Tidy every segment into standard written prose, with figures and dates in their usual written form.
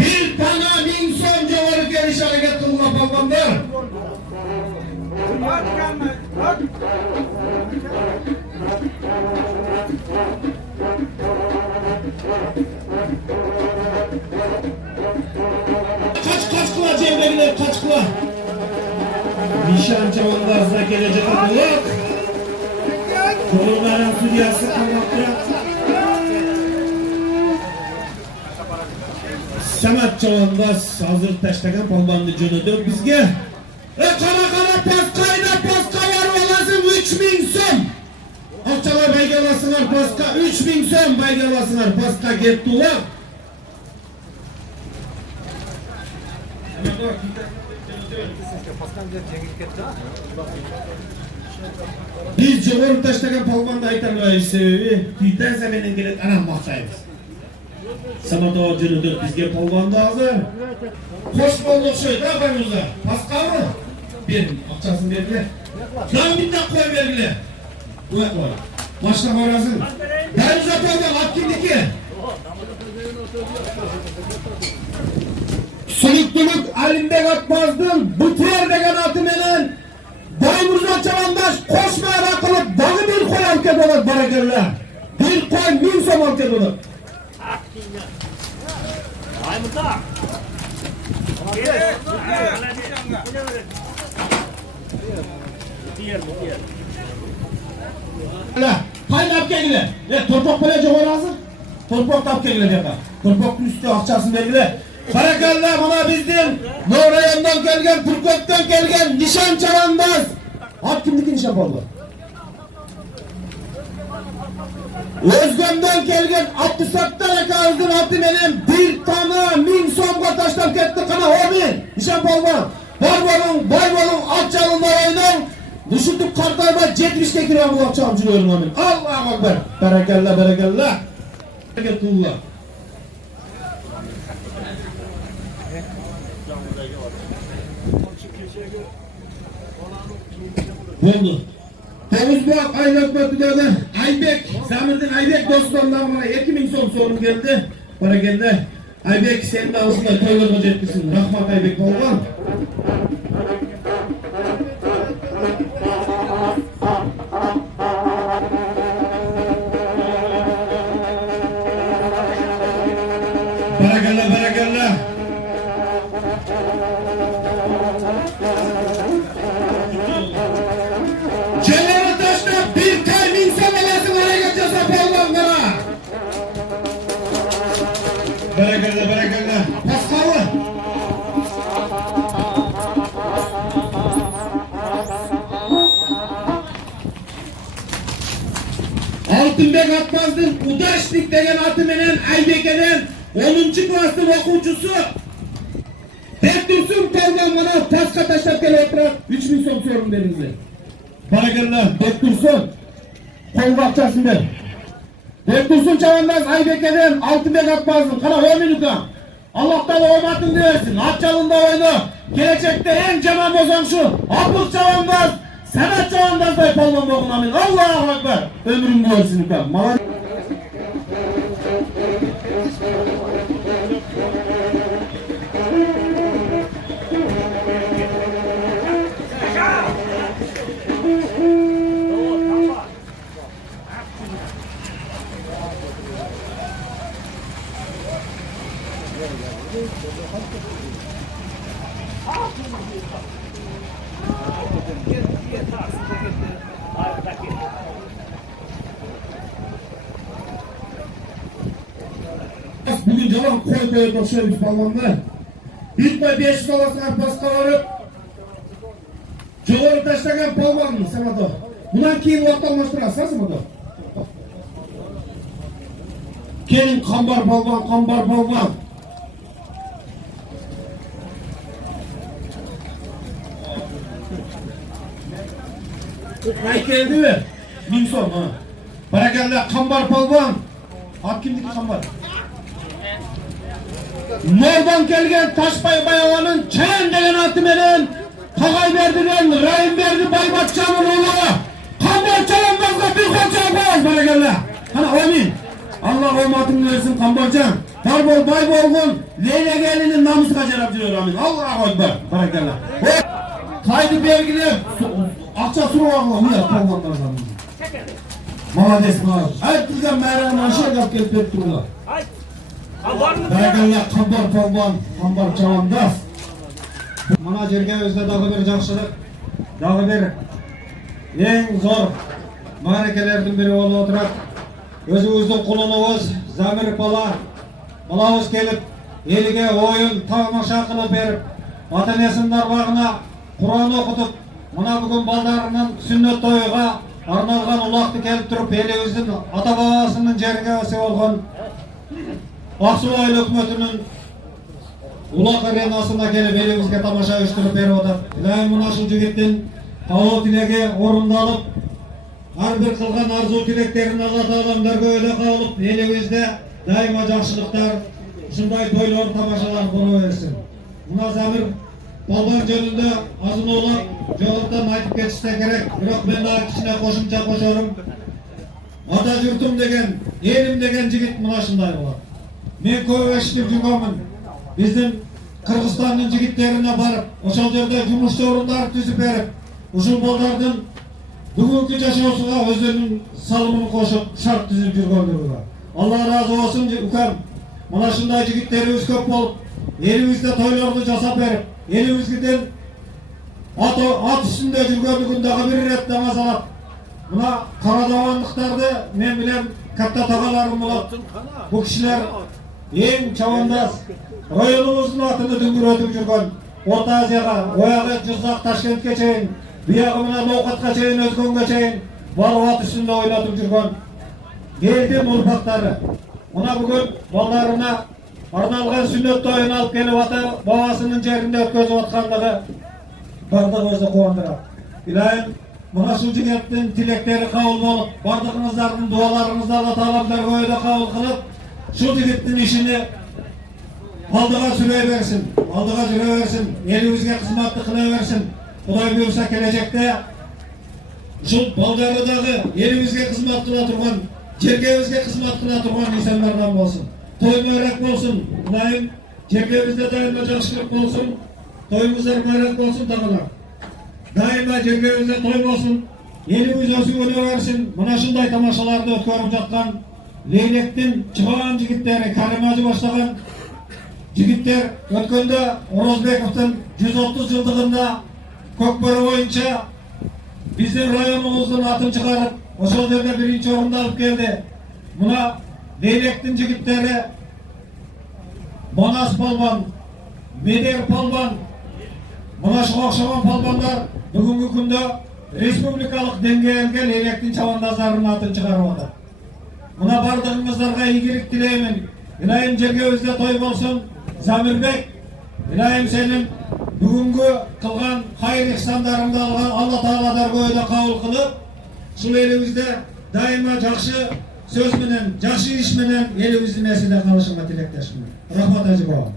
bir tane 1000 son cevabı geliş hareket kılma palvanlar. Kaç kıla cevregiler kaç kıla. Nişan çavandazda gelecek adılık. Kolunların süryası kalmakta. Samat çavandaz hazır taşlagan palbandı cönödür bizge. Kara paska var olasın 3000 son. Akçalar baygalasınlar paska 3000 son baygalasınlar paska gettular. Biz cevap taşlagan palbanda aytarlar sebebi tüyten zeminin gelip anam mahtayız. Samat o cönödür bizge palbanda hazır. Hoş bulduk şöyle efendimizler. Paska mı? Benim akçasını verirler. Lan bir dakika koy verirler. Bu yak var. Başla koyasın. Ben zaten Akkindeki. Sülüklülük Alim'den atmazdın. Bıtır degen atımenen. Baymurza çavandaş koşmaya bakılıp dağı bir koy alket olur barakerler. Bir koy 1000 som alket olur. Baymurza. Kaynap geldiler. Torpak böyle cevap lazım. Torpak tap geldiler yaka. Torpak üstü akçasını verdiler. Barakallah bana bizden Norayan'dan gelgen, Türkot'tan gelgen nişan çavandaz. At kimdeki nişan oldu? Özgön'den gelgen Abdüsattar Ekaz'ın atı benim bir tane 1000 somga taştan ketti kana hobi. Nişan olma. Baybolun at çalınma oynan. Düşürdük kartlarıma 70'te kira bu akçamcılıyorum amin. Allah'a akbar. Berekallah. Bereketullah. Oldu. Tavuzbağ Aynak Batı'da Aybek, Samir'den Aybek dostlarından bana 2000 sorun geldi. Berekallah. Aybek senin ağzında toylarına etmişsin. Rahmat Aybek olman. Barakallah. Cenab-ı Taş'ta bir kalbin semelasın hareket yasa palvanlara. Barakallah. Paskalı. Altınbek Atmazdın Udaşlik degen atımenen Aybeke'den 10. klasın okuyucusu Bektursun Palvanlara paska taşlap gel oturak 3000 som sorun denize. Barakallah Bektursun Kol akçasında Bektursun çavandaz Aybeke'den Altınbek Atmazdın kana 10 minuta Allah'tan olmatın diyorsun Atçalında oyunu gelecekte en cema bozan şu Abdus çavandaz Sanat çavandaz da palvan bokun amin Allah'a akbar ömrüm bu olsun malan. Bugün cevap koy koşuyoruz palvanda. Bir koy 500 olasına paska varıp Cevap taşlagan palvan mı Samato? Bundan keyin vaqt almashtirasiz Samato? Kelin qambar palvan. Ay keldi mi? 1000 som ha. Barakallah qambar palvan. At kimdiki qambar? Nordan kelgen Taşbay Bayavan'ın Çayan degen atı menen Tağay verdiren Rahim verdi Baybatçam'ın oğlu Qambar Çayan'dan bir koça yapamaz barakallah. Hani amin. Allah olmatını versin Qambarcan. Var bol bay bolgun. Leyla gelinin namusuna jarap жүрөр amin. Allahu akbar. Barakallah. Kaydı belgili. Akça suru ağla. Mine polmanlar zaman. Молодец, молодец. Aytılgan mərəm aşağı qap kelip berip dururlar. Barakallah qambar polman, qambar çavandaz. Mana жерге өзүнө дагы бир жакшылык, дагы бир эң зор мааракелердин бири болуп отурат. Өзүбүздүн кулунубуз Замир балабыз келип, элге оюн тамаша кылып берип, ата-энесинин арбагына Кур'ан окутуп, мына бүгүн балдарынын сүннөт тойуга арналган улакты келип туруп, элибиздин ата бабасынын жерине өсө болгон Ак Суу айыл өкмөтүнүн улак аренасына келип элибизге тамаша уюштуруп берип атат. Илайым мына ушул жигиттин каалоо тилеги орундалып, ар бир кылган арзуу тилектерин Алла Таалам көбөйдө кабылып, элибизде дайыма жакшылыктар, ушундай тойлор, тамашалар боло берсин. Мына Замир балбан жөнүндө азын-аулак жогорудан айтып кетишсе керек, бирок мен дагы кичине кошумча кошорум. Ата журтум деген, элим деген жигит мына ушундай болот. Мен көп эшитип жүргөнмүн. Биздин Кыргызстандын жигиттерине барып, ошол жерде жумуш орундар түзүп берип, ушул балдардын бүгүнкү жашоосуна өзүнүн салымын кошуп, шарт түзүп жүргөндүгү. Алла разы болсун укам. Мына ушундай жигиттерибиз көп болуп, элибизде тойлорду жасап берип, элибиздин ат үстүндө жүргөндүгүн дагы бир ирет даңазалап, мына карадабандыктарды мен билем катта тагаларым болот. Бу кишилер эң чабандаз районубуздун атыны дүңгүрөтүп жүргөн, Орто Азияга, оягы Жызак, Ташкентке чейин, биягы мына Ноокатка чейин, Өзгөнгө чейин барып ат үстүндө ойнотуп жүргөн элдин урпактары. Мына бүгүн балдарына арналган сүннөт тоюн алып келип ата бабасынын жеринде өткөзүп аткандыгы бардыгыбызды кубандырат. Илайым мына ушул жигиттин тилектери кабыл болуп, бардыгыңыздардын дуаларыңызды Алла Таалам көбөйдө кабыл кылып, ушул жигиттин ишини алдыга сүрө берсин, элибизге кызматты кыла берсин. Кудай буйрса келечекте ушул балдары дагы элибизге кызмат кыла турган, жергебизге кызмат кыла турган инсандардан болсун. Той мөйрөк болсун. Кудайым жергебизде дайыма жакшылык болсун. Тоюңуздар мөйрөк болсун тагылар. Дайыма жергебизде той болсун. Элибиз өсүп өнө берсин. Мына ушундай тамашаларды өткөрүп жаткан Leylектин чыган жигиттери, Каримажы баштаган жигиттер өткөндө Орозбековдун 130 жылдыгында Көкбөрө боюнча биздин районубуздун атын чыгарып, ошол жерде биринчи орунду алып келди. Мына Leylектин жигиттери Манас Палбан, Медер Палбан, мына ошого окшогон палбандар бүгүнкү күндө республикалык деңгээлге Leylектин чабандаздарынын атын чыгарып атат. Мына бардыгыңыздарга ийгилик тилеймин. Илайым жергебизде той болсун. Замирбек, илайым сенин бүгүнкү кылган хайыр ихсандарыңды Алла Таала көбөйдө кабыл кылып, ушул элибизде дайыма жакшы сөз менен, жакшы иш менен элибиздин эсиде калышыңа тилектешмин. Рахмат ажы бабам.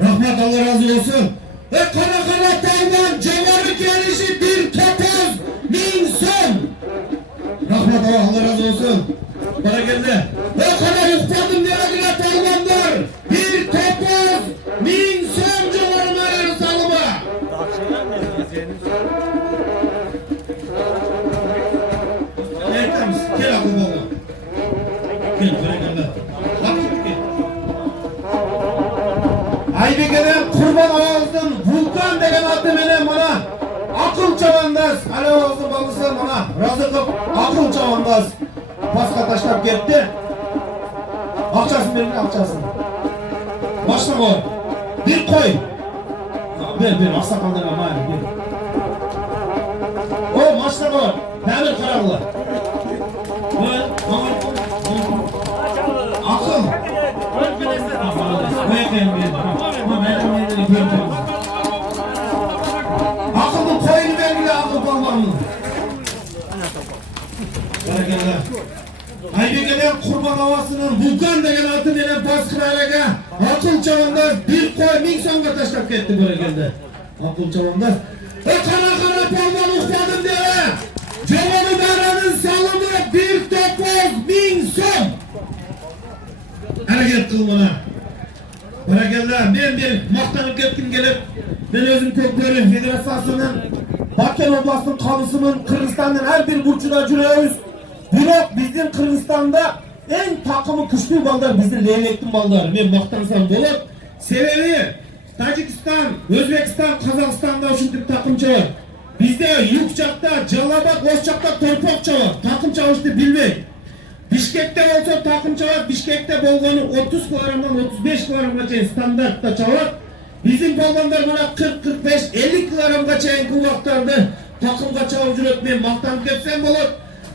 Rahmat, Allah razı olsun. Kara Tayman Cevher'i gelişi 1.900.000 son. Rahmat Allah razı olsun. Bana geldi. Kara Yuhtadım Cevher'ine Taymanlar 1.900.000 son civarına verir salıma. Ertemiz. Gel akıl baba. Gel buraya gel. Aybeke'den Kurban Ağız'ın Vulkan degen adı menen mana akıl çavandaz. Ali Ağız'ın babası mana Razıkov akıl çavandaz. Paska taşlap gitti. Akçasını verin akçasını. Başla koy. Bir koy. Ver aksakallarına mayır bir. O başla koy. Demir kararlı. Akıl. Akıllı koyunu belgili akıl kalmanlı. Aybeke'den Kurban Havası'nın Vulkan degen atı denen baskın alaga akıl çavandaz bir koy 1000 songa taşlap gitti böyle geldi. Akıl çavandaz. Kara palman uhladım diye. Cevabı daranın salımı 1.900.000 son. hareket kılmana. Barakallah, ben bir maqtanıp ketkim gelip, ben özüm Kökbörü Federasyasının Bakken Oblastın kalısının Kırgızistan'ın her bir burçuna jürüyoruz. Biroq bizim Kırgızistan'da en takımı güçlü ballar bizim Leylek'tin balları. Ben maqtansam bolup, sebebi Tacikistan, Özbekistan, Kazakistan'da uşuntip takımça var. Bizde Yukçak'ta, Jalabak, Osçak'ta Torpokça var. Takım çalıştı bilmek. Bişkek'te olsa takım çalar, Bişkek'te bolganı 30 kilogramdan 35 kilogramga çeyin standartta çalar. Bizim bolganlar bana 40-45-50 kilogramga çeyin bu vaxtlarda takımga çalıp jürüp men maqtanıp ketsem bolot.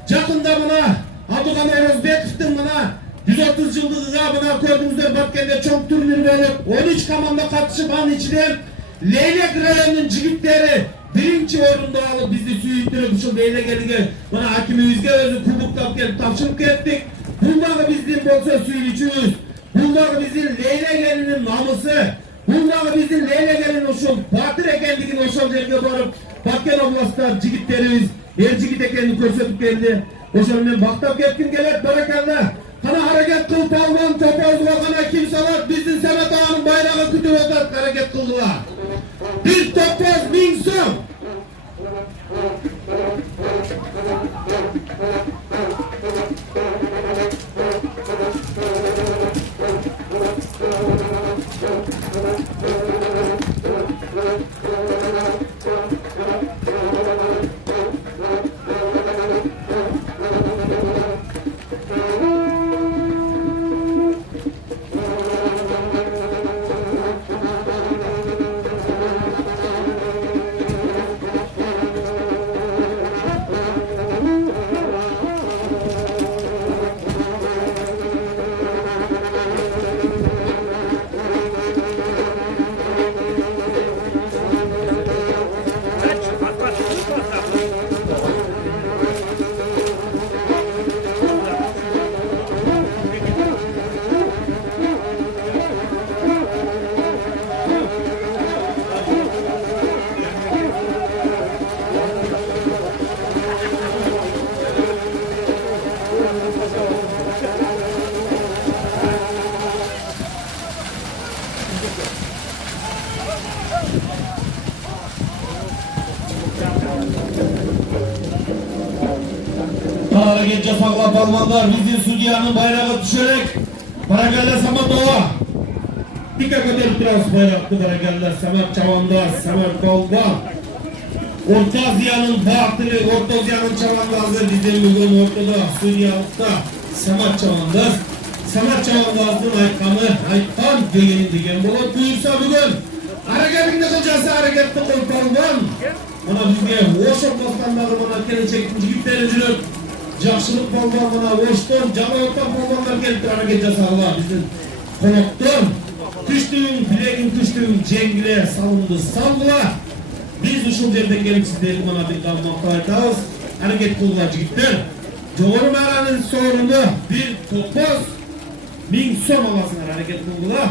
Jakında bana Abdulgan Orozbekov'tun bana 130 yıldızıga bana gördüğünüzler Batkende çok turnir bolup 13 komanda katışıp anın içinden Leylek rayonunun jigitleri birinci orunda alıp bizi süyüttürüp şu Leylek elige bana hakimimizge özü kubuktap gelip tapşırıp kettik. Bundağı bizim bolsa süyülüçüyüz. Bundağı bizim Leylek elinin namusu. Bundağı bizim Leylek elinin oşul batır ekendigin oşul jerge barıp Bakken Oblast'ta jigitlerimiz er jigit ekenini körsetip geldi. Oşul men baktap ketkim gelet barakallah. Kana hareket kıl palvan topozla kana kimsalar bizim Samet Ağa'nın bayrağı kütüp ötüp hareket kıldılar. Bir topoz 1000 so'm. Hareketçe saklap almanlar bizim Sudiyanın bayrağı düşerek Barakallah Samatova dikkat edip biraz bayraktı Barakallah Samat Çavandaz, Samat Balba Orta Asya'nın bahtili, Orta Asya'nın Çavandazı bizim bugün ortada Sudiyalıkta Samat Çavandaz Samat Çavandaz'ın Aykan degen bulup buyursa bugün hareketinde kılacağız hareketli kurtarman bana bizge oş olmasınları bana gelecektin jigitleri jürüp Жақшылық балбағына оштон, жалауттан балбағlar келіп hareket жасағыла біздің қонақтан күштігін, білегін күштігін жеңгіле салымды салғыла біз ушул жерден келіп сіздерді мана бір мақтап айтабыз hareket кылгыла жигиттер жогору маранын сооруну bir топоз 1000 сом аласыңар hareket кылгыла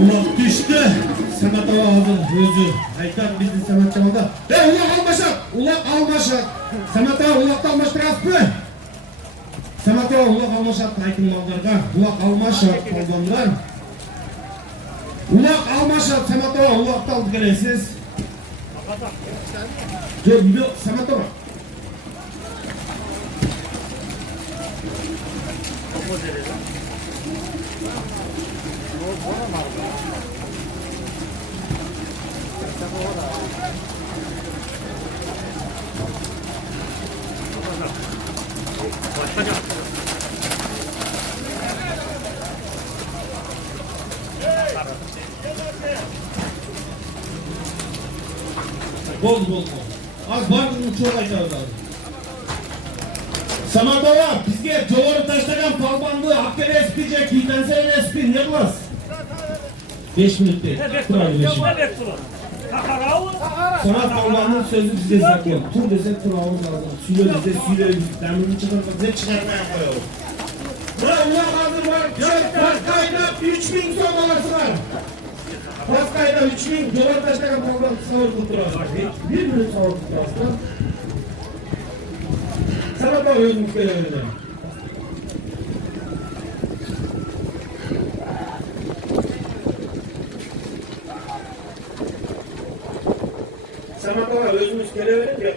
Ulak düştü. Samat Ağa hazır özü. Aytan bizim Samat Çavanda. Ulak almaşak. Ulak almaşak. Samat Ağa ulakta almaştırasın mı? Samat Ağa ulak almaşak. Aytın maldarga. Ulak almaşak. Kalbanlar. Ulak almaşak. Samat Ağa ulakta aldı gelesiz. Yok Samat Ağa. Bol. Az bardığını çok aytarız abi. Samat Ağa bizge jogorу taşlagan palbandı Akkele espiyecek, Hitensen espiy, ne kılas? 5 minut değil. Turaylı 5 minut. Samat palbanın sözü bize zakon. Tur desek turağımız lazım. Süyle desek süyle demrini çıkarmak bize çıkarmaya koyalım. Bırak Allah hazır var. Var kaynap 3000 son alırsınlar. Paskayda 3000 Cumhurbaşkanı programı savurduk durasın. Bir gün savurduk durasın. Sana da özümüz gelebilir. Sana da özümüz gelebilir ya.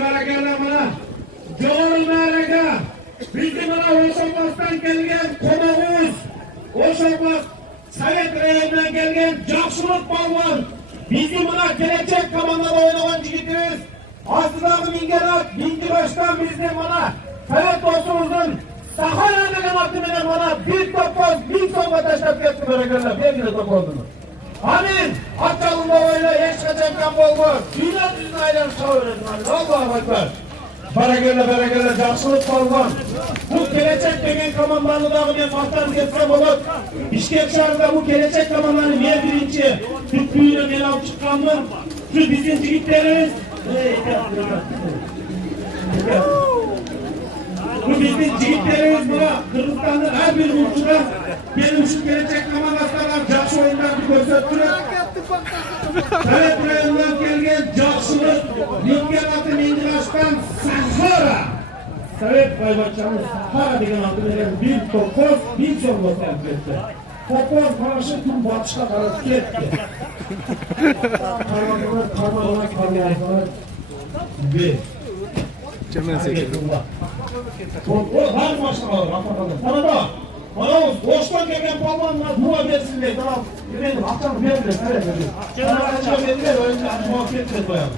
Barakala bana. Doğru baraka. Bizim bana Oşanbaz'dan gelgen konuğumuz. Oşanbaz Sovet rayonundan gelgen Jakşılık balvan. Bizim bana gelecek kamanda oynayan jigitimiz. Aslında mingerak, binti baştan bizim bana Sovet dostumuzun Sahara degen atımından bana bir topaz, bir songa taşlap kettim barakala. Belki de top oldunuz. Amin. Atalımda oyna hiç kaçankan bolmaz. Dünya düzün aylan çağırırsın. Allah'a bakar. Barakala, Jakşılık balvan. Bu gelecek degen komandanı dağı ben mahtan geçsem olur. İşkek şarında bu gelecek komandanı niye birinci tüttüğüne ben alıp çıkan mı? Şu bizim jigitlerimiz. Bu bizim jigitlerimiz buna Kırgızistan'ın her bir uçuna benim şu gelecek komandaslarla Jakşı oyunlarını gösterttirip Sovet rayonundan gelgen Jakşılık Linken atı Mindilaş'tan Sahara Sovet baybaşçamız Sahara degen atı veren bir topoz, bir sorgu tercih etti. Topoz paraşı tüm batışta karası etti. Parmağına bir. Cemal Sekir'de. O var başına alır, bakalım. Sana da, bana boştan gelen palmanlar dua versin diye, tamam. Efendim, akşam verilir, verir. Sana akşam verilir, önce muhabbet et bayan.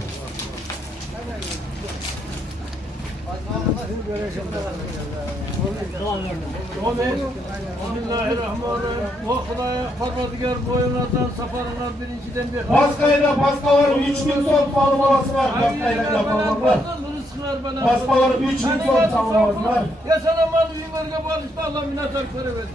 Bismillahirrahmanirrahim. O Xudaya Parvardigar boyunlardan safarından birinciden bir. Paska var, 3000 son palmaması var. Paskayla palmalar. Paska var, 3000 son palmaması var. Ya sana mal verge bağışta Allah minnettar köre versin.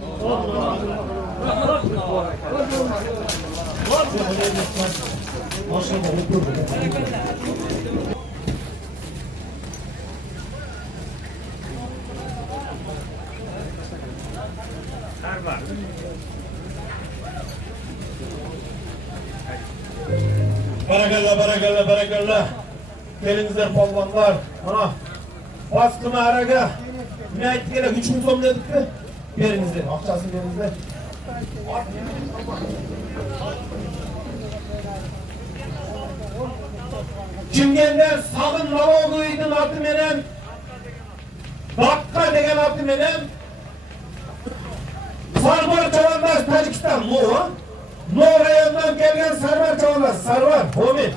Barakalla. Gelinizler palvanlar. Ana. Baskını araga. Ne ayet gerek 3000 son dedik mi? Verinizler. Akçasını verinizler. Çingende Sagın Naloğlu'ydun atı menen. Dakka degen atı menen. Sarvar Çavandaz Tacikistan. No rayonundan gelgen Sarvar Çavandaz. Sarvar. Homin.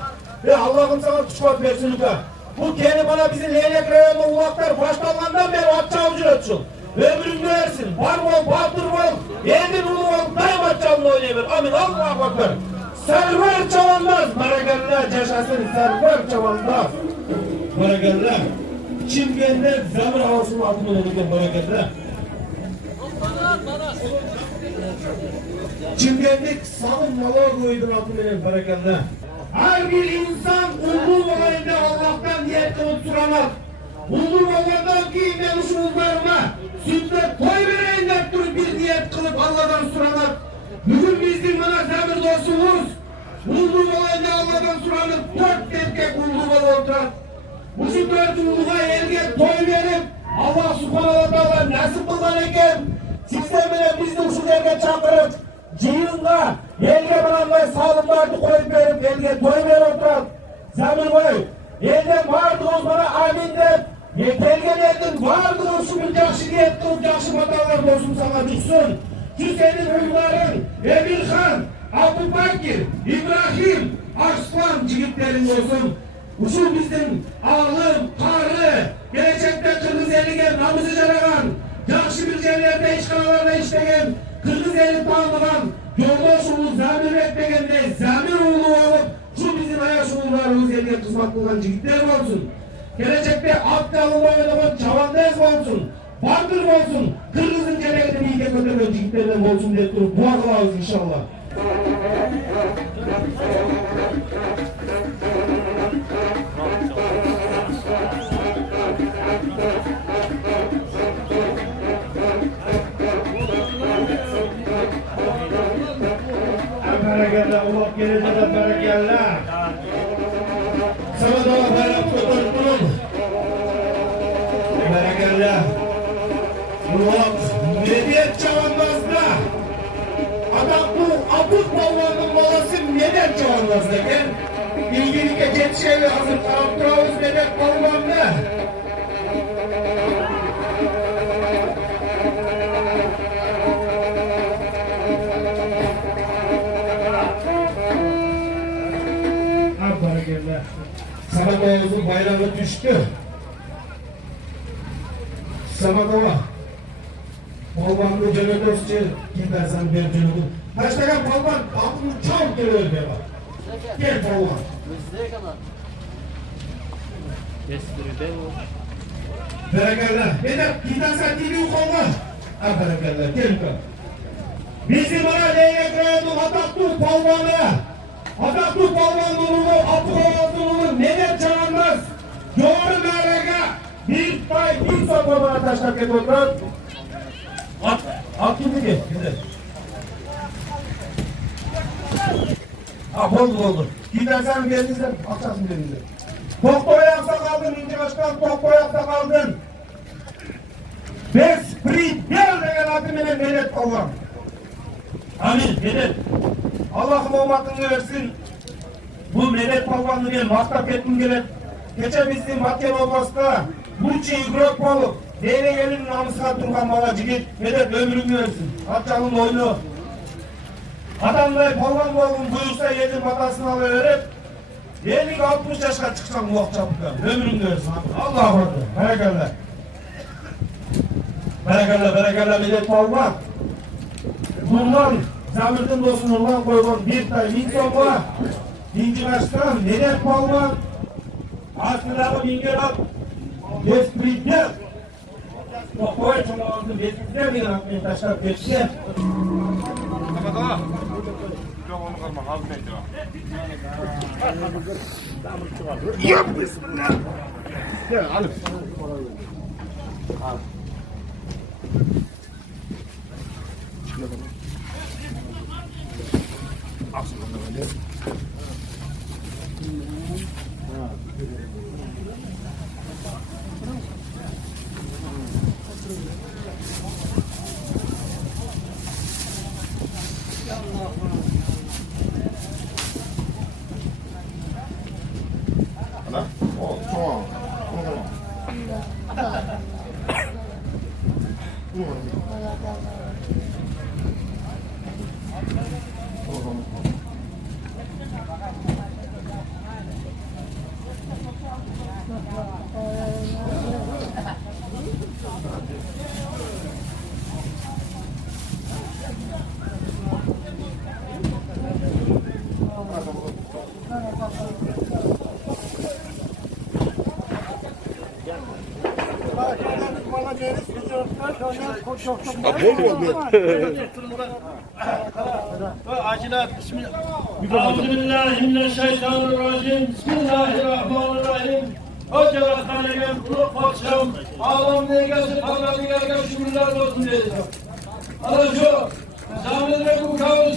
Ve Allah'ım sana kuşbat versin lütfen. Bu kendi bana bizim Leylek rayonunda ulaklar başlangandan beri atça avucun ötsün. Ömrünü versin. Var ol, batır ol. Eldin ulu ol. Daim atçalını oynayabilir. Amin. Allah'a bakar. Sarvar Çavandaz. Barakalla yaşasın. Sarvar Çavandaz. Barakalla. Çingende zamir havasının altında olurken barakalla. Çingenlik Sagın Naloğlu'ydun altında barakalla. Her bir insan ulul olayında Allah'tan niyet kılıp duramaz. Ulul olaydan giyinen usullarına sünnet toy vereyim deyip durup bir niyet kılıp Allah'tan duramaz. Bugün bizim bana zamir dostumuz ulul olayında Allah'tan duranıp 4 erkek ulul olayında. Bu şu 4 uluğa elge toy verip Allah subhanahu ta'ala nasip kıldan eken sizden bile bizni şu yerge çakırıp cihınla elge bananlar sağlıklarını koyup verip elge toy verip oturan zamir boy elden vardınız bana amin deyip yetelgen eldin vardınız şu bir jakşı niyet kılıp jakşı batanlar olsun sana düşsün. Şu senin huyların Emirhan, Abdülbakir, İbrahim, Arslan jigitlerin olsun. Şu bizim ağlım, karı, gelecekte Kırgız eligen, namızı canagan, jakşı bir yerlerde işgalalarda işlegen, Kırgız eli tanıgan, yoldaş ulu zamir etmegende zamir ulu olup, şu bizim ayaş ulularımız eligen kızmak kılgan jigitler olsun. Gelecekte Akdağlı'nda oynayan Çavandaz olsun. Bardır olsun. Kırmızı celekli bir ike kötülüğün çiftlerden olsun diye durup dua kılavuz inşallah. Berekelle Allah gelecek de berekelle. Sana da bayrak tutarım. Berekelle. Murat medeniyet çağındazda. Adam bu Abut Balvan'ın balası medeniyet çağındazdayken bilgilik ecet şeyi hazır Abdurrahuz medeniyet Balvan'da. Samadova'nın bayrağı düştü. Samadova. Balvanlı Cönödözçü gidersen bir Cönödöz. Başlayan Balvan altını çok geliyor be bak. Gel Balvan. Berekeller. Vedat gidersen TV kolla. Berekeller. Gel bakalım. Bizim ana Leylekre'nin Atatürk Balvanı. Atatürk Balvanlı'nın Abdurrahmanlı'nın neden çağırmaz? Doğru merege bir tay bir sokağına ataşmak ediyorlar. At gibi gel. Oldu. Gidersen gelinizden atarsın gelinizden. Doktor ayakta kaldın, İnci Başkan doktor ayakta kaldın. Besprit gel degen adımıyla medet Allah'ım. Amin, medet. Allah'ım olmadığını versin. Bu medet Balvan'ı ben mahtap ettim gerek. Geçen bizim Makken Obas'ta Burçi İgrok olup Deyre gelin namusuna durgan bala jigit medet ömrünü versin. Atçalın oyunu. Adamlar Balvan oğlum buyursa yedi batasını alıverip 50-60 yaşına çıksan bu çabukta. Ömrünü versin. Allah'a emanet. Berekeller. Berekeller medet Balvan. Bundan Zamir'den dostun olan koyduğun bir tay bin sopa, İnci Başkan, Medet Balvan, Aslıları Mingerat, Bespritler, Doktoy çoğaldı, Bespritler bir atmayı taşlar geçti. Samadova. Yok onu kalma, az bekle. Yap bismillah. Gel alıp. Al. Ana, o çok. Euzubillahimineşşeytanirracim. Bismillahirrahmanirrahim. Hoca Rahman'ın kulak parçam. Ağlam negası parmağına şükürler olsun dedim. Anacığım, zannede bu kavuz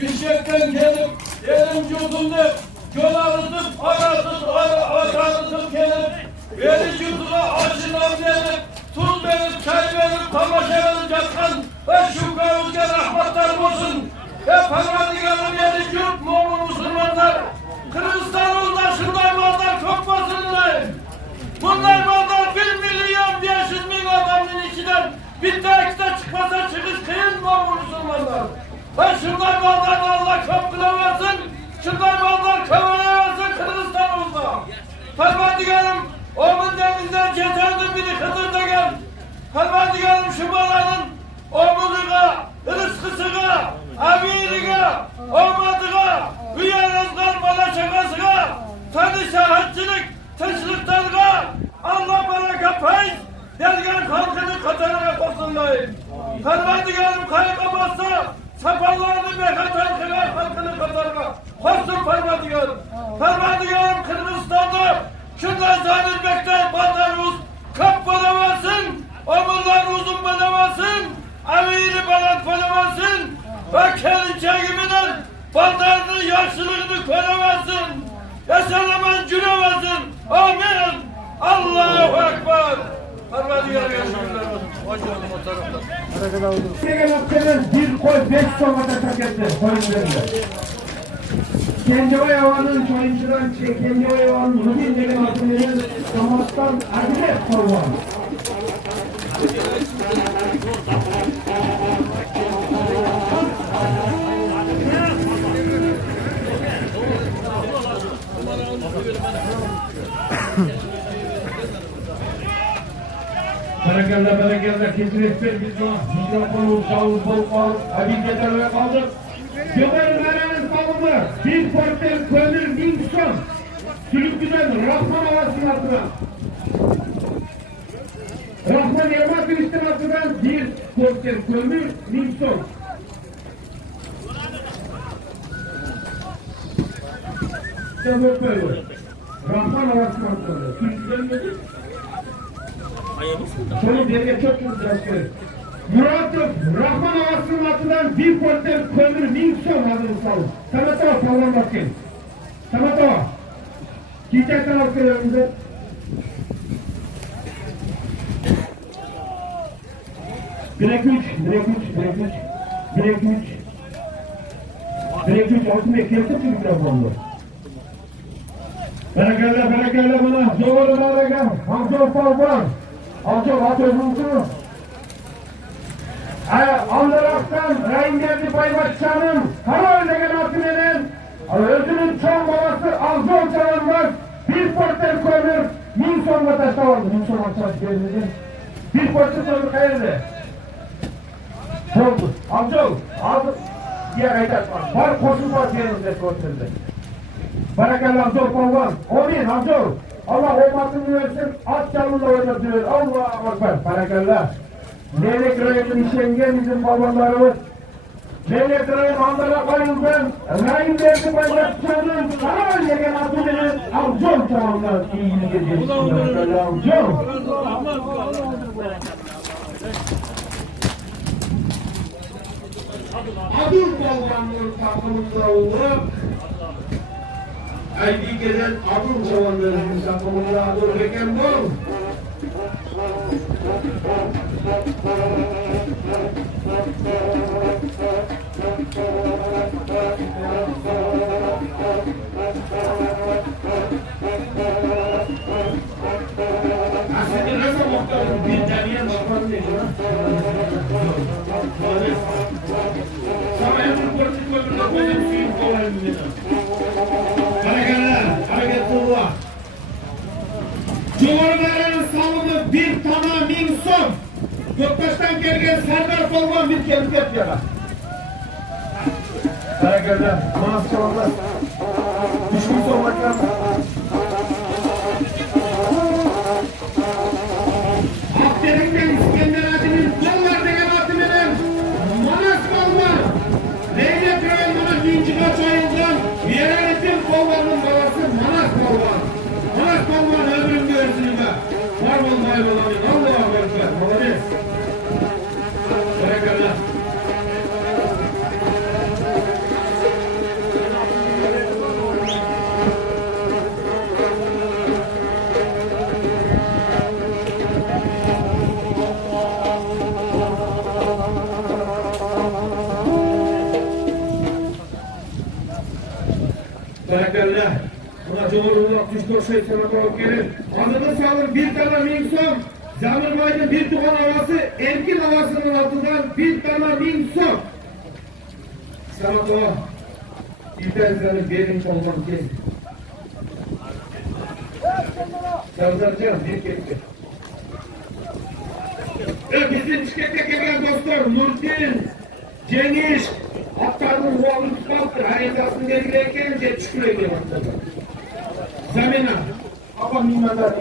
Bişkek'ten gelip elim cüzdümde göl arıtıp arıtıp gelip beni cüzdüne acılar gelip tuz verip çay verip tamaşa verip yatkan ve şu kavuzga rahmetler olsun. Ve parmağına beni cüzd Moğol Müslümanlar Kırgızistan'da şunday mallar kopmasın diye. Bunlar mallar 1.500.000 adamın içinden bir tekste çıkmasa çıkış kıyın Moğol Müslümanlar. Ve şunday mallarını Allah kapkılamasın, şunday mallar kavrayamasın Kırgızistan'da. Parmağına Oğlum denizden getirdim biri Hıdır'da gel. Parmağına şu balanın omuzuna, rızkısına, amirine, olmadığına, üyerizden bana şakasına, tanışa haccılık, taşlıklarına, Allah bana kapayız, Gelgen halkını katarına kosunlayın. Perverdigarım kayıkamazsa sapanlarını mekat halkını katarına kosun perverdigarım. Perverdigarım Kırgızistan'da şuradan zannetmekten bandar kap balamasın, omurlar uzun balamasın, aviri balat balamasın ve kelinçe gibinin bandarını yaşlılığını koyamazsın. Yaşalaman cüremesin. Amin. Allahu Ekber. Perverdigar yaşıyorlar. Hoşçakalın o tarafta. Gelen askerler bir koy 5 somata tak etti. Koyunlarında. Kendi havanın çoyuncudan kendi havanın bugün gelen askerlerin damattan adile sorma. Bereketler kesinlikle biz de mikrofonu sağlık bol hadi yeterli kaldık. Gömerlerin sağlığı bir portel kömür bin son Sülüklü'den Rahman Havası'nın altına Rahman Yermak'ın istimasından bir portel kömür bin son İşte böyle Rahman Havası'nın altına Sülüklü'den dedi. Şöyle bir çok askeri. Murat'ım, Rahman Havası'nın altından bir portel kömür bin son adını salın. Samatova sallan bakayım. Samatova. Giyeceksen askerlerimize. Direk 3 altında ekletti mi mikrofonlu? Bereketler bana. Doğru bereketler. Hamzor Falvan. Hamzor atıyorsunuz. Andarak'tan Reingerdi Baybaşçı'nın karar öldegen atının özünün çoğun babası Avcol Çalanmaz bir portel kömür bin son vatandaşta vardı. Bin son vatandaş verildi. Bir portel kömür kayırdı. Oldu. Avcol. Aldı. Diğer aydat var. Var koşul var yerimizde portelde. Barakallah Avcol Palvan. Amin Avcol. Allah olmasını versin. At canlı oynatıyor. Allah'a bakar. Barakallah. Melek Rayı'nın işengen bizim babalarımız. Melek Rayı'nın andara bayıldan, Rayı'nın verdi bayrakçının, sana öldegen adının Avcol çağından iyiliğini geçirsin. Avcol. Adıl Balvan'ın takımında olup, Aydi gelen Adıl Çavanları'nın takımında Adıl Beken Bol. Aslında nasıl muhtarım bir deniyen bakan değil mi? Sana en çok politik ömründe benim suyum kolayım benim. Hareketullah. Cumhurbaşkanı'nın salını bir tane bin son. Göktaş'tan gelgen Serdar Polvan bir kemik et yana. Hareketler, manas çalanlar. Düşmüş olmak lazım. Akdeni'den İskender adının Dollar degen atımının Manas Polvan. Leyle Köy'ün Manas Vinciga çayından Yerenetin Polvan'ın babası Manas Polvan. Manas Polvan ömrün göğsünü be. Var olmayı olamıyor. Allah'a bakar. Olabilir. Hareketler. Bereketler. Buna Cumhurullah Düştür Şeytan'a doğru gelir. Adını sağlar bir tane minson. Zamirbay'ın bir tuğan havası, Erkin havasının altından bir tane minson. Sana doğa. İlbenizlerin birinci olmak değil. Savcıcan bir kekti. Bizim Bişkek'te gelen dostlar Nurtin, Cengiz, Aktar'ın oğlu tutmaktır. Haritasını belirlerken de şükür ediyor Aktar'da. Zamena. Ama mimarlar.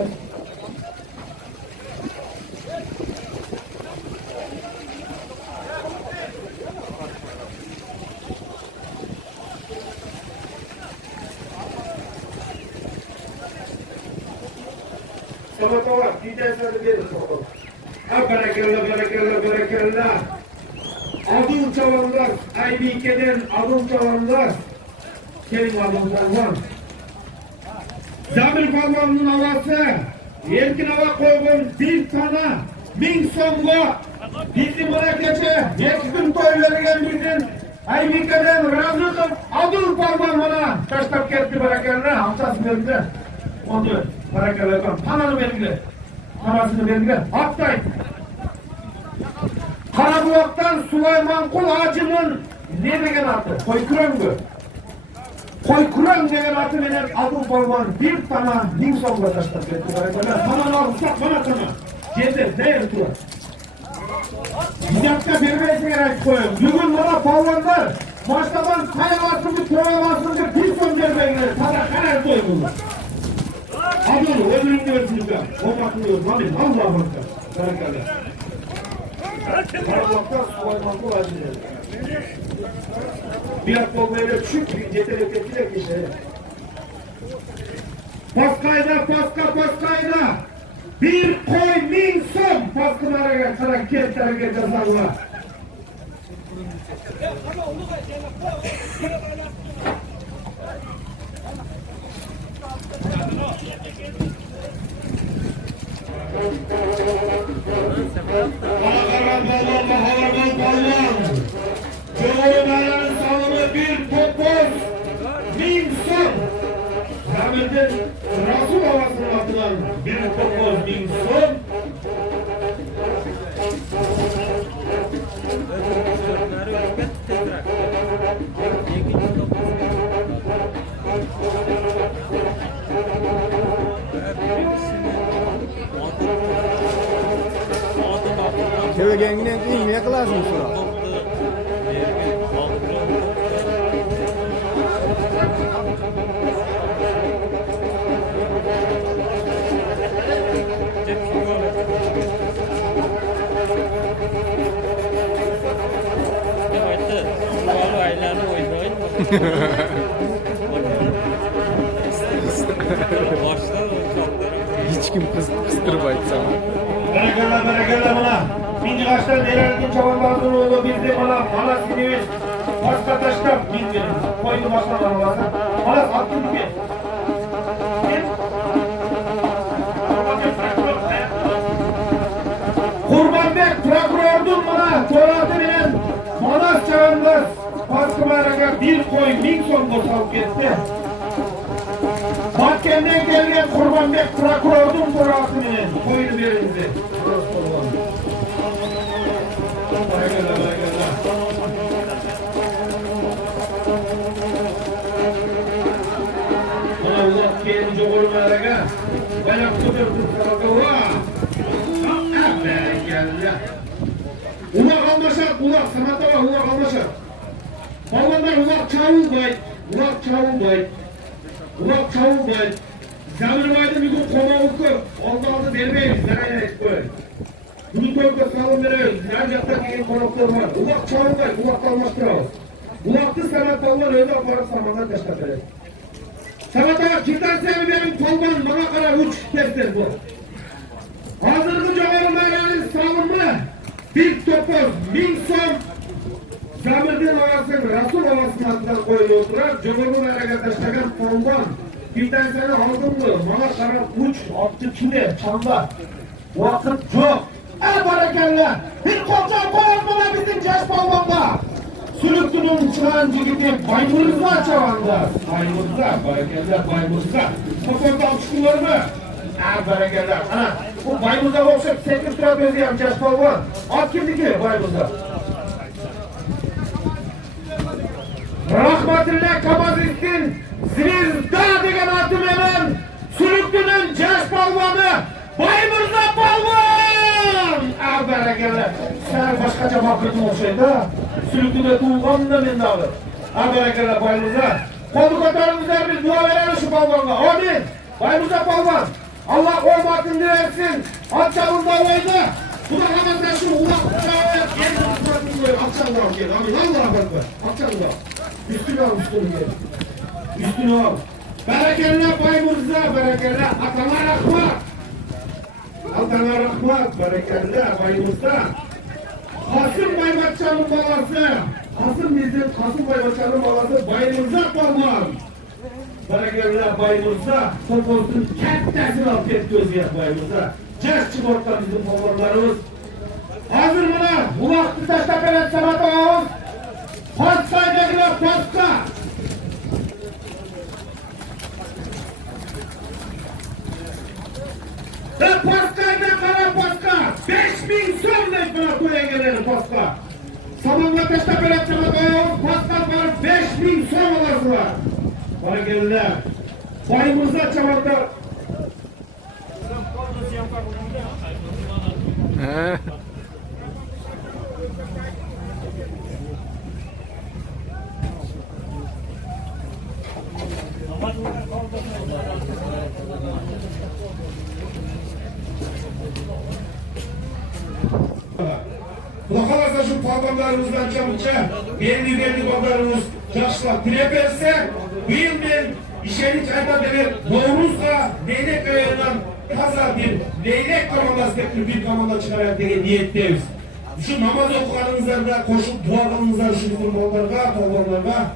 Salata var. Bir tanesini verin. Ha berekella. Adın çalanlar, Aybike'den adın çalanlar. Senin adın çalan. Zamir Palvan'ın havası, erkin hava koygun bir tane, 1000 so'mga bizim harekete, yetkin toylarıgen bizim Aybike'den razı kılıp adın Palvan bana taşlap ketdi berekella, hamsasını verdi. Onu berekella yapalım. Tananı verdi. Tanasını verdi. Haktay. Karabulak'tan Süleymankul Hacı'nın ne degen atı? Koykuran mı? Koykuran degen atı benim adım Palvan bir tane 1000 so'mga taşlap ketdi berekella. Tananı alırsak bana tana. Yeter, değer turar. Bir dakika vermeyse gerek koyun. Bugün bana Palvanlar başkadan kayamazsındır, koyamazsındır, 1 so'm vermeyin. Sana karar koy bunu. Adını ömrünü versin lütfen. O bakmıyor. Amin. Allah'a bakar. Berekella. Karabulak'tan Süleymankul Hacı'nın. Bir hafta olmayla küçük bir yeterek etkiler ki şey. Paskayda. Bir koy 1000 so'm paskılara kadar kentlere cezalına. Balakaran balon. Cumhurbaşkanı'nın salonu bir topoz 1000 so'm. Zamir'den Rasul havasını atılan bir topoz 1000 so'm. Sevgenine ne kılarsın şuna? Hiç kim kıstırmaydı sana. Berekella bana. Binci kaçtan nelerden çabaladığın oğlu bizde bana sinir. Başka taşlar bilmiyorum. Koydu başlarına varsa. Bana attın ki. Kurbanbek prokurordun bana. Toratı bilen Manas çağırlar. Paskımara'ya bir koy 1000 so'm boşalıp gitti. Mahkemeden gelgen Kurbanbek prokurordun toratı bilen. Koyunu verildi. Berekella. Bana uzak gelince olmayarak ben akıdırdım sabakava. Berekella. Ulak almaşak, sanata var, ulak almaşak. Balvanlar ulak çavulbayt. Zamirbay'da bir gün komavuku, aldı vermeyiz, zarayet koy. Bunu koyup salın veriyoruz, her yapta gelin konuklar var. Ulak çavulbayt, ulak almaştırağız. Ulaktı sanatlar öyle aparıp samanlar taşlar verir. Sanata kimden seni benim kolban, bana kadar uç kestir bu. Hazırlı cevherlerin salımı, bir topoz, 1000 so'm. Zamir'den havasın, Rasul havasının altından koyulu oturar. Cumhurbaşkanı arkadaşlardan kolban. Bir tanesini aldın mı? Bana kadar uç, attı kile, çamba. Vakit yok. Berekella. Bir kolcan koyar bana bizim Caş Palvan'da. Sülüktünün çırancı gibi Baymuruz'a çavanda. Baymuruz'a. Topoz alışkınları mı? Berekella. Bu Baymuruz'a okşap sekip tura beziyem Caş Palvan. At kimdi ki Baymuruz'a? Rahmetullah Kabazistin Zvezda degen atı menen Sülüktünün Caş Palvanı Baymurza Palvan! Berekella. Sen başkaca bakırdın o şeyde. Sülüktüne tuğuğanında men dağılır. Berekella Baymurza. Kolu katarımızlar biz dua verelim şu Palvan'a. Amin. Baymurza Palvan. Allah olmasın versin. At çavunda oydu. Bu da hemen şu ulak çağı gelin suratını koyuyor. At çavunda gel. Amin. Allah'a bakma. At çavunda. Üstünü al, üstünü al. Berekella Baymurza, berekella. Atalar akma. Altana rahmat, bereketler, bayımızda. Kasım Baybatçan'ın balası. Kasım Baybatçan'ın balası bayımızda kalmaz. Bereketler bayımızda. Topolsun kenttesini alıp ettiğimiz yer bayımızda. Cez çıbortta bizim kollarlarımız. Hazır mı? Bu vakti taşta belet sanat ağız. Paska'ydakiler Paska. Ve Paska'yda kara Paska. 5000 son nekbana koya gelir Paska. Samanla taşta belet sanat ağız. Paska var 5000 son olası var. Bana gelirler. Bayımızda çamakta. He. Bakalasa şu palmanlarımızdan çabukça belli ballarımız yaşla kreperse bu yıl ben işeni çayda beri Doğruz'la Leylek Köyü'nden taza bir Leylek komandası bir komanda çıkarak niyetteyiz. Şu namaz okuyanınızlarda koşup dualarınızdan şu kurbanlarga, tolvanlarga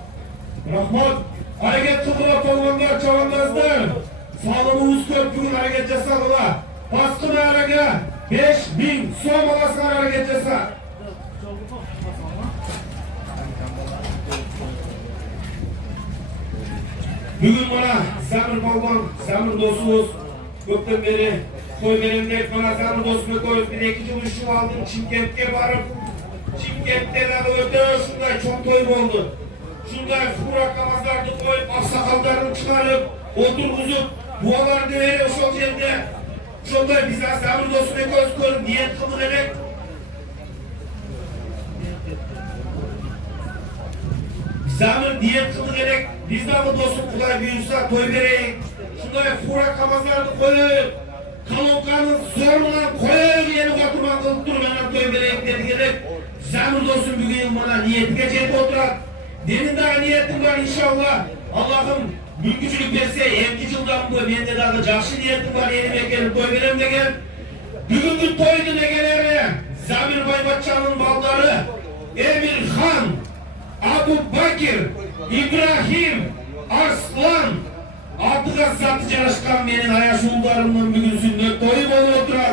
rahmat, hareket kıldılar tolvanlar, çavanmazlar. Sağlığımız köp bugün hareket cesadılar. Baskın hareket 5000 son balasına hareket cesadı. Bugün bana Zamir Balban, Zamir dostumuz gökten beri koy benimde bana Zamir dostuma koyup bir iki yıl şu aldım Çimkent'e varıp Çimkent'te de öte şunday çok toyum oldu. Şunday kurak namazlarını koyup aksakallarını çıkarıp oturguzup dualarını veriyor şu yerde. Şunday bize Zamir dostuma koyup niyet kıldık edek. Zamir diyet kıldık edek, biz de bu dostum kulay büyüyse koy vereyim. Şunday kurak namazlarını koyup, kalonkanın zoruna koyup, yeni katırma kılıp durmadan koy vereyim dedik edek. Zamir dostum bugün yıl bana niyetine cephe oturak. Demin daha niyetim var inşallah. Allah'ım mülkücülük verse, emki yıldan bu, ben de daha cahşi niyetim var, yeni mekanı koy vereyim de gel. Bugünkü toydu ne gelir Zamir Baybatçan'ın balları, Emir Han, Abu Bakir, İbrahim, Arslan, adıga zatı çalışkan benim ayaşullarımın bugünsünde toyum olu oturar.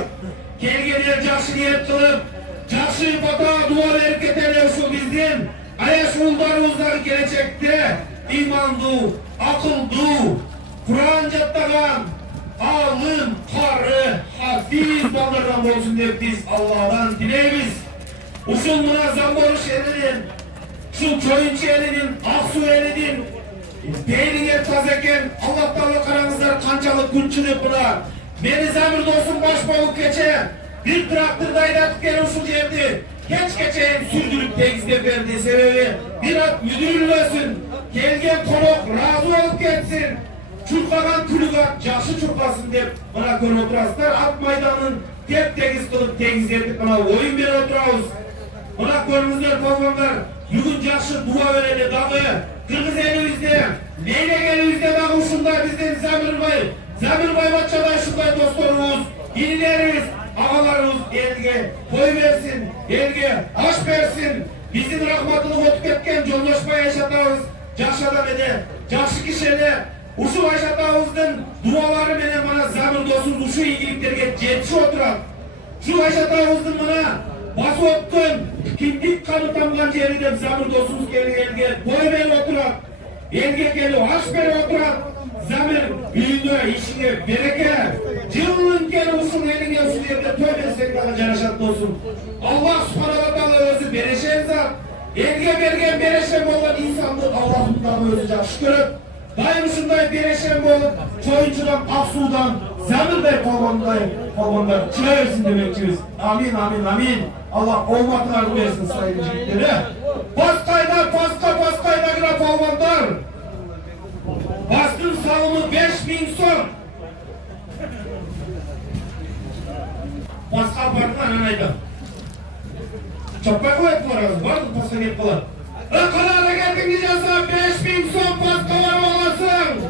Kelgeler cahşi niyet kılıp, cahşi batağa dua verip keterler şu bizden. Ayaşullarımızdan gelecekte imandu, akıldu, Kur'an cattagan, alim, karı, hafiz ballardan olsun diye biz Allah'tan dileyiz. Usul munazzam boru şerinin, şu Köyünçü elinin, Aksu elinin, Beylinger tazeken, Allah karanızlar kançalık günçülük buna. Beni Zamir dostum başbalık geçe, bir traktörda idatıp gelen şu yerdi. Geç geçeyim sürdürüp tekizde verdiği sebebi, bir at müdürülmesin, gelgen konuk razı olup geçsin. Çurkagan külügat, cahşı çurkasın deyip bana kör oturasılar. At meydanın tep tekiz kılıp tekiz edip bana oyun bir oturağız. Bana körümüzler, kolmanlar, bugün cahşı dua vereli dağı, Kırgız elimizde, Leylek elimizde dağı şunlar bizden Zamir Baybatça'dan şunlar dostlarımız, ililerimiz, ağalarımız elge koy versin, elge aş versin. Bizim rahmatını otup etken yollaşma yaşatağız. Cahşada bede, cahşı kişene, uşu yaşatağızın duaları beni bana Zamir dostum uşu ilgiliklerine jetçi oturan. Şu yaşatağızın bana bas ottun, kimlik kanı tamgan yerinde Zamir dostumuz elge koy beni oturan. Elge geliyor, aş beni oturan. Zamir büyüğüne, işine bereke. Cılın gel olsun elin yapsın yerde tövbe sektağı canaşat olsun. Allah subhanahu özü bereşen zat. Elge bergen bereşen olan insanlık Allah'ın da özü cak şükür. Dayanışınday bereşen olup Çoyuncu'dan, Aksu'dan, Zamir Bey kolonlar çıkarırsın demekçiyiz. Amin amin amin. Allah olmaklarını versin sayın cüklere. Paskayda gira kolonlar. Bastın salımı 5000 son. Paska parkı anaydı. Çapay koyup var mı paska gelip kalır. Kanada geldin diyeceğiz 5000 son paskalar olasın.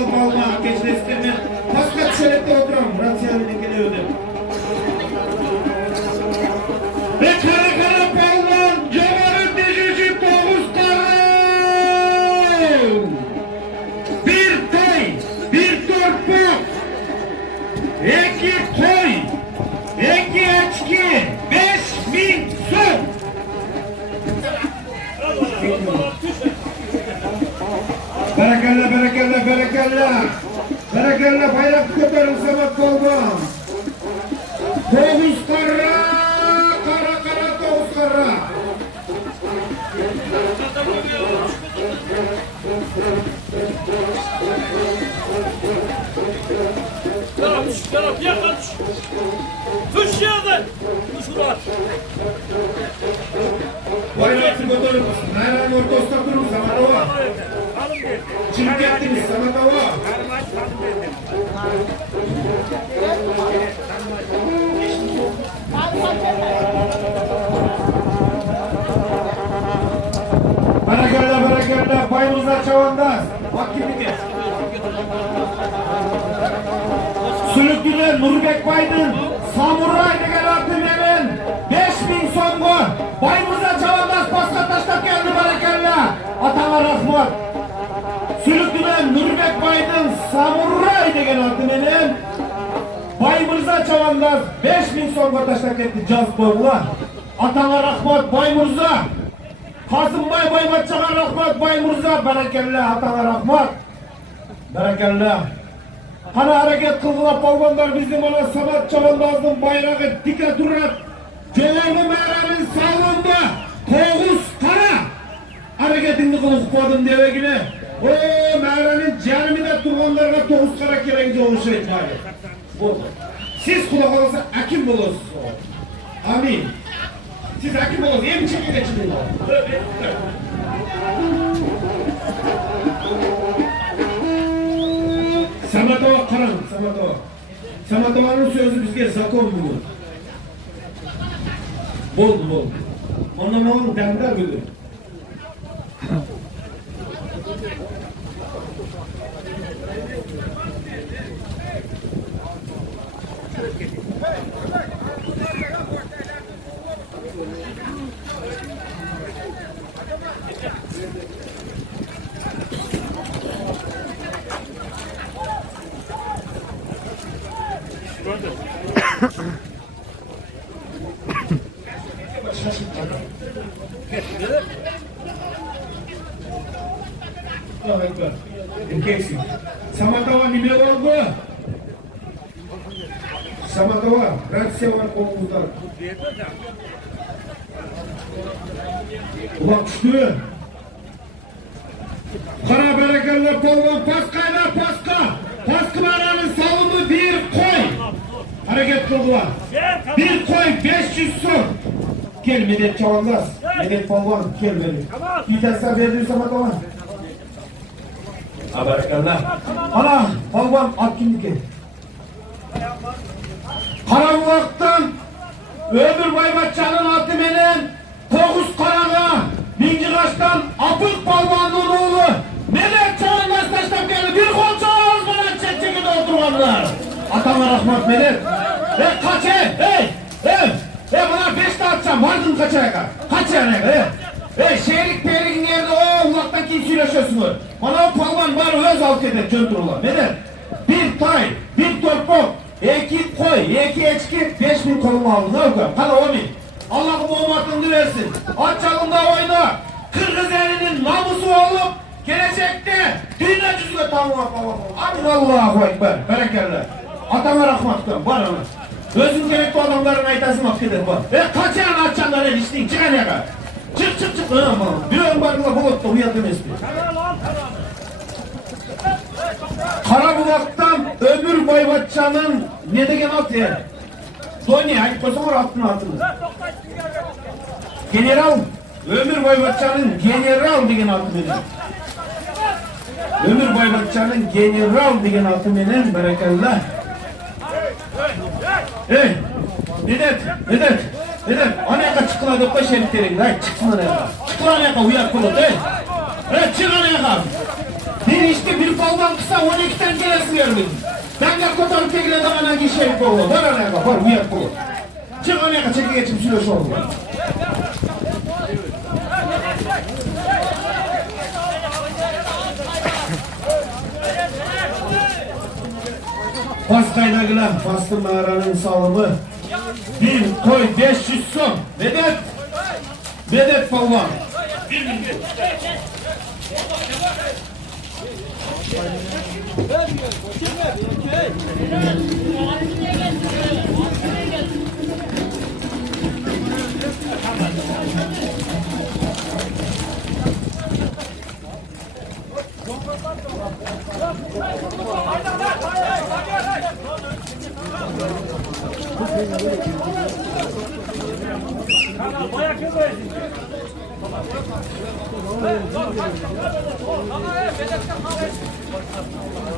Erdal Balma, gençleştirme. Paskat şöyle oturan, Rasya'nın geliyordu. Ve kara balman, Camar'ın dişici Toğuz Karın. Bir toy, bir torpak, iki toy, iki açki, 5.000 son. Berekelle, berekelle, berekelle. Berekelle bayrak koparın Samat Kolban. Toğuz Karra, kara Toğuz Karra. Yarab, yakın. Tuş yerden. Tuş uğraş. Bayrak koparın. Nereden orta durun Samatova. Çimdik ettiniz Samatova. Berekelle, berekelle. Bayımızda çavandaz. Bak gibi de. Sülüklü'de Nurbek Baydın, Samuray degen artın hemen 5.000 songu. Bayımızda çavandaz paska taşlap geldi berekelle. Atana rahmat. Sülüklü'de Nurbek Baydın, Samuray degen artın hemen Bayımızda çavandaz 5.000 songu taşlap geldi caz boyla. Atana rahmat Baymurza. Kasımbay Baymatçağa rahmat Baymurza. Berekelle atana rahmat. Berekelle. Kana hareket kılgıla balvanlar bizim ona Samat Çavandaz'ın bayrağı dike durar. Cölerli mağaranın sağlığında Toğuz Kara hareketini kılıp koydum devegine. O mağaranın canımında durganlarına Toğuz Kara kerenci oluşaydı bari. Siz kulak olursa hakim bulursunuz. Amin. Siz hakim olursunuz. Hem çekin geçin. Samatova Karan, Samatova. Samatova'nın sözü bizge zakon bulur. Bol. Anlamanın dender bilir. Allahu Ekber. Erkeksin. Samatova nime var bu? Samatova, Rasya var kolumuzda. Ulan düştü. Kara berekeller polvan paskayla paska. Paskımaranın salımı bir koy. Hareket kıldılar. Bir koy 500 son. Gel medet çavandaz. Medet polvan gel medet. Gidesen verdiğin Samatova. Berekeller. Ana polvan at kimlik. Karanlıktan Ömür Baybatçanın atı menen Toğuz Karağa Minciğaç'tan Apık Balvan'ın oğlu Melek Çağırmaz taştan geldi bir kol çağırmaz bana çekçekide oturmanlar. Atama rahmat Melek. Kaç bana 5 de atacağım vardın kaçaya kadar. Kaç yani şehirlik peyriğin yerde o uzaktan kim süreşiyorsunuz. Bana o palvan var öz alt eder çöndürüyorlar. Melek bir tay bir torpok. İki koy, iki eçki, 5.000 kolumu aldın. Ne yapayım? Hadi o bin. Allah'ım muhabbetini versin. At çalında oyna. Kırgız elinin namusu olup gelecekte dünya yüzüne tamam. Amin Allahu Ekber. Berekeller. Atama rahmatlar. Var ona. Özün gerekli adamların aytasını affeder var. Kaç yana atçanlar el işleyin. Çıkan yaka. Çık. Bir ön barkıla buluttu. Uyatın istiyor. Karabulak'tan Ömür Baybatçanın ne degen at ya? Donya, ayıp koysa var altını. General, Ömür Baybatçanın general degen atı benim. Ömür Baybatçanın general degen atı benim, berekallah. Dedet, anayaka çıkıladık da şeriflerin, çıksın anayaka. Çıkın anayaka, uyak kuluk, çık anayaka. Bir işte bir baldan kısa 12'den gelesi verdim. Ben de kotarıp tekrar da bana geçeyim kolu. Var anaya bak, var uyar kolu. Çık anaya çekil geçip şöyle şu oldu. Paskaydakiler, Bastı Mağara'nın salımı. Bir koy 500 son. Medet. Medet balvan.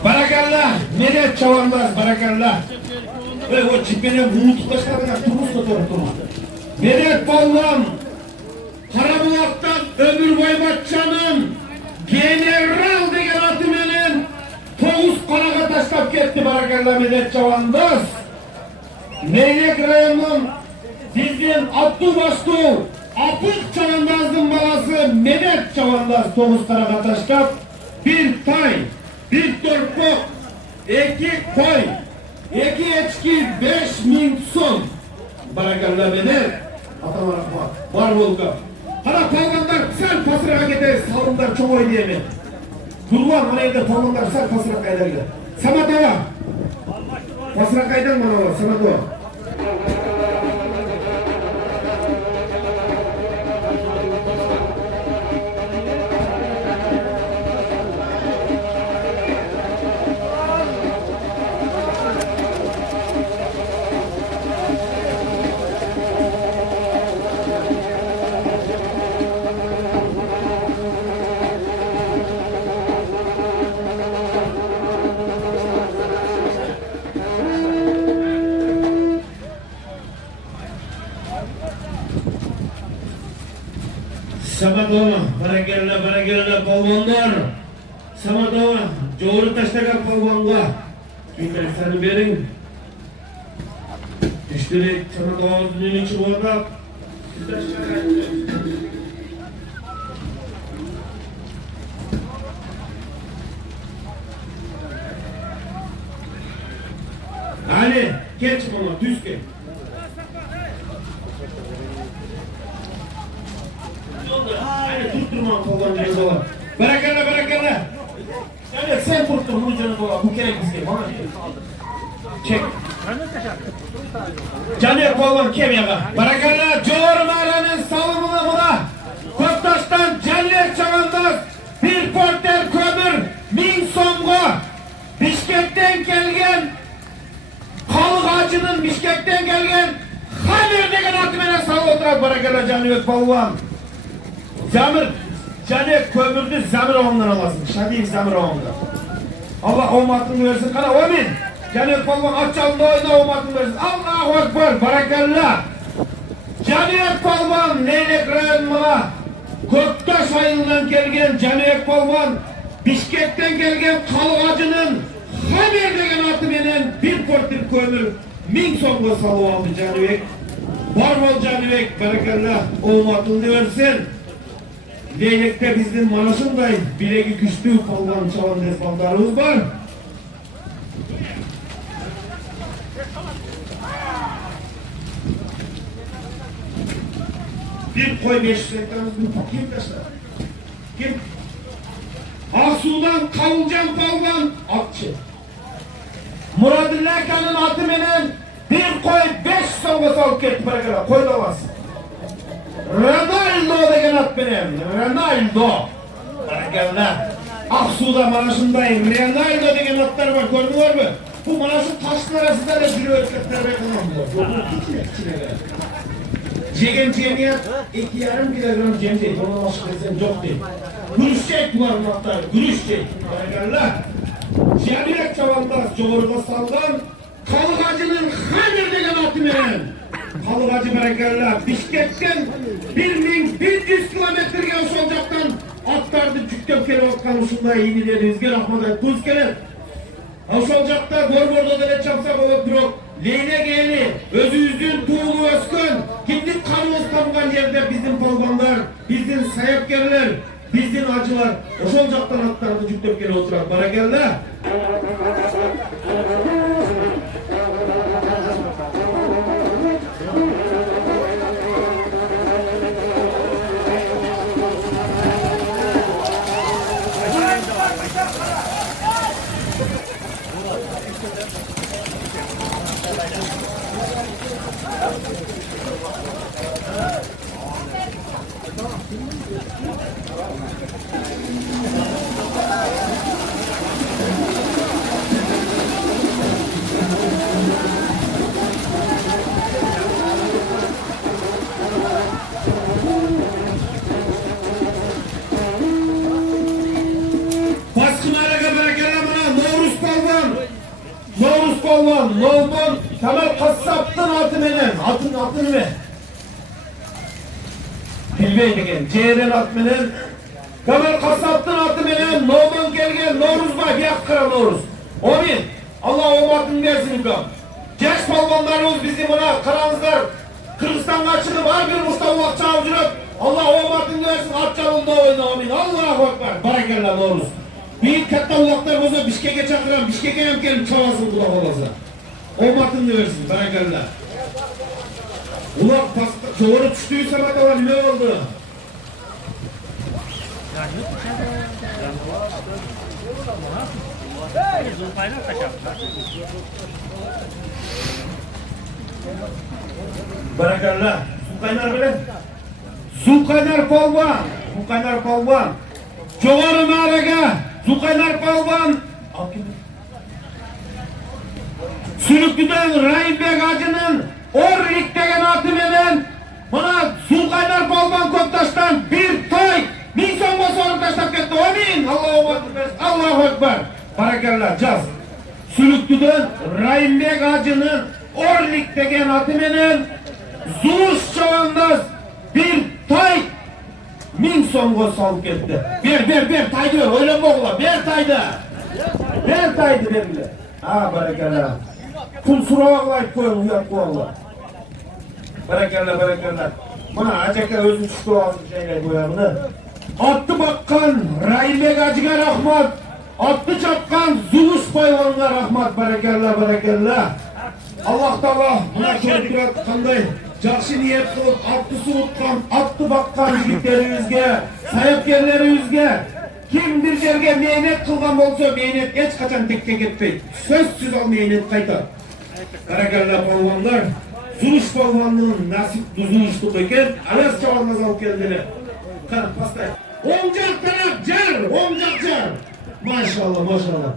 Barakallah, Medet Çavandaz, barakallah. Ve o çipene bunu tutuşlarına turuz tutuşturma. Medet Balvan, Karabulak'tan Ömür Baybatçan'ın general degen atımının Toğuz Karaga taşlap gitti barakallah Medet Çavandaz. Leylek rayonun bizim Abdülbastu Apık Çavandaz'ın balası Medet Çavandaz Toğuz Karaga taşlap bir tay, bir törpok, 2 koy, 2 eçki 5.000 son. Barakallah Medet. Atamarak var. Var volka. Hala palganlar sen pasırağa gider, salımlar çok oynayamıyor. Durvan ona evde palganlar sen pasırağa kayder gider. Sana dava. Pasırağa kayder mi ona var? Sana dava. Samadova, barakallah palvonlar. Samadova, joğru taşlagan palvonga. Kimler seni verin. Düşleri Samadova'nın içi orada. Ali, geç bana, düz geç. Hayır, tutturma kollarını dolar. Barakallah. Evet, sen tuttur bunu canı dolar. Bu kere gizli. Bana çek. Canı kollar kemiğe. Barakallah, Coğru Mağara'nın salımını buna. Koptaş'tan Canlı Çavandaz. Bir porter kömür. 1000 somga. Bişkek'ten gelgen. Kalık ağacının Bişkek'ten gelgen. Hamir degen atımene sağ oturak. Barakallah Canlı Palvan. Zamir, Canı kömürdü zamir oğlandan alasın. Şadiyim zamir oğlandan. Allah omatını versin. Kana amin. Canı Palvan açalında oyna omatını versin. Allahu Ekber. Barakallah. Canı Palvan Leylek Rayon'a Göktaş ayından gelgen Canı Palvan Bişkek'ten gelgen Kalıgacı'nın Hamir degen atımenen bir portir kömür 1000 somga salı aldı Canı Ek. Var ol Canı Ek. Barakallah. Omatını versin. Leylek'te bizim Maraş'ındayız. Bilegi güçlü palvan çalan despanlarımız var. Bir koy 500 hektarımız bir kim taşlar? Kim? Aksu'dan Kavulcan palvan Akçı. Muradullah Kan'ın atı menen bir koy 5 somga salıp gitti bırakıra. Koy da varsın. Ronaldo degen at benim. Ronaldo. Barakallah. Aksu'da Maraş'ındayım. Ronaldo degen atlar var. Gördüler mi? Bu Maraş'ın taşın arasında da bir örgütler ve kullanmıyor. Cegen cemiyet 2,5 kilogram cem değil. Ona başka desem çok değil. Gülüşecek bu armatlar. Gülüşecek. Barakallah. Cemiyet Çavandaz Coğru'da saldan Kalıgacı'nın Hamir degen atı benim. Kalıgacı barakallah. Bişkek'ten 1100 kilometre olacaktan Atlardı tüktep kelip atkan uşunday iyinilerimizge rahmat aytыбыз келет. Ошол жакта борбордо деле чапса болот, бирок лейне кээли өзүбүздүн туулуп өскөн, кимдик каныбыз тамган жерде биздин балбандар, биздин саяпкерлер, биздин ажылар ошол жактан аттарды жүктөп келип отурат. Баракелла. Noldun Kemal Kassap'tın atı menen, atın ne? Bilmeyin degen, Ceyren at menen, Kemal Kassap'tın atı menen, Noldun gelgen, Novruzbay, bir akkıra Novruz. Amin. Allah olmatın versin hüküm. Genç palvanlarımız bizi buna, karanızlar, Kırgızistan'a çıkıp, her bir Mustafa Akçağı жүрüp, Allah olmatın versin, at çalında oyna, amin. Allahu Ekber, barakallah Novruz. Bir katta ulaklar boza, Bişkek'e çakıran, Bişkek'e hem gelip çalasın kulak olasa. Olmatını versin, barakallah. Ulak çoğunu düştüyse batalar ne oldu? Barakallah. Su kaynar bile. Su kaynar palvan. Su kaynar palvan. Çoğarı mağaraga. Su kaynar palvan. Sülüklü'den Rahimbek Hacı'nın Orlik degen atı menen bana Su kaynar palvan Koptaş'tan bir toy 1000 so'mga so'rib tashlab ketdi. Amin. Allahu Ekber. Barakallah. Caz. Sülüklü'den Rahimbek Hacı'nın Orlik degen atı menen Zuluş çavandaz bir toy 1000 so'mga solib ketdi. Ber taydı. O'ylanma o'g'lim. Ber taydı. Ber taydı berdilar. Ha barakallah. Pul surağla ayıp koyun uyap koyunlar. Barakallah. Bana acaka özün çıktı ağzı şeyler koyarını. Attı bakkan Rahimbek Hacı'ga rahmat. Attı çapkan Zuluş payvanına rahmat. Barakallah. Allah Taala buna körüktürat kanday. Жақсы niyet kılıp attı suğutkan, attı bakkan yigitlerimizge, sayıpkerlerimizge. Kim bir yerge meynet kılgan bolsa meynet hiç kaçan tekke ketpeydi. Sözsüz al meynet kaytar. Barakallah palvanlar, Zuluş palvanlığın nasip duzuluşluk eken, alas çavalmaz alıp geldiler. Kanat pastay. Omcak taraf jar, omcak jar. Maşallah.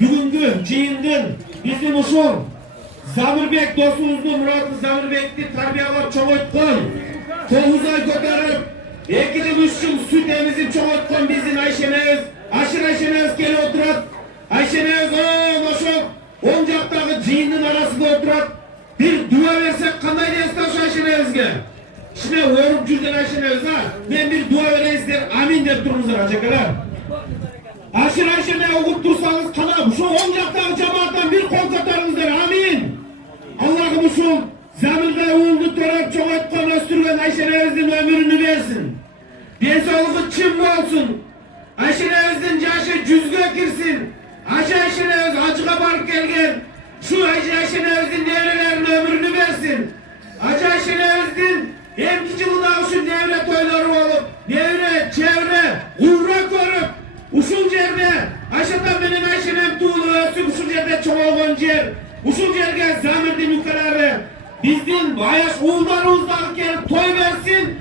Bugünkü ciyindin bizim uşul Zamirbek dostumuzdu, Murat'ı Zamirbek'ti tarbiyalap çoğutkan. 9 ay götürüp, 2-3 yıl süt emizip çoğutkan bizim Ayşenez. Ayşenez gelip oturat. Ayşenez oşuk. Oncaktaki cihinin arasında oturat. Bir dua versek kanday destek Ayşenez'ge. Şimdi orup cürden Ayşenez ha. Ben bir dua vereyim der, amin der durunuzlar acakalar. Ayşenez'e okup dursanız kanab. Şu oncaktaki cemaattan bir kol katarınız der, amin. Allah'ım şu zamirde uğuldu törep çoğutkan östürgen Ayşenez'in ömrünü versin. Densalığı çim olsun. Ayşenez'in yaşı 100'ge girsin. Ayşenez hacıga barıp gelgen. Şu Ayşenez'in nevrelerinin ömrünü versin. Ayşenez'in emki yılında şu nevre toyları olup, nevre, çevre, uğra görüp, uşul yerde, Ayşe'den benim Ayşenem tuğulu ösüp, uşul yerde çoğalgan yer, uşul yerge zamirdi nükleleri, bizden bayaş uğullarımızdan gelip toy versin,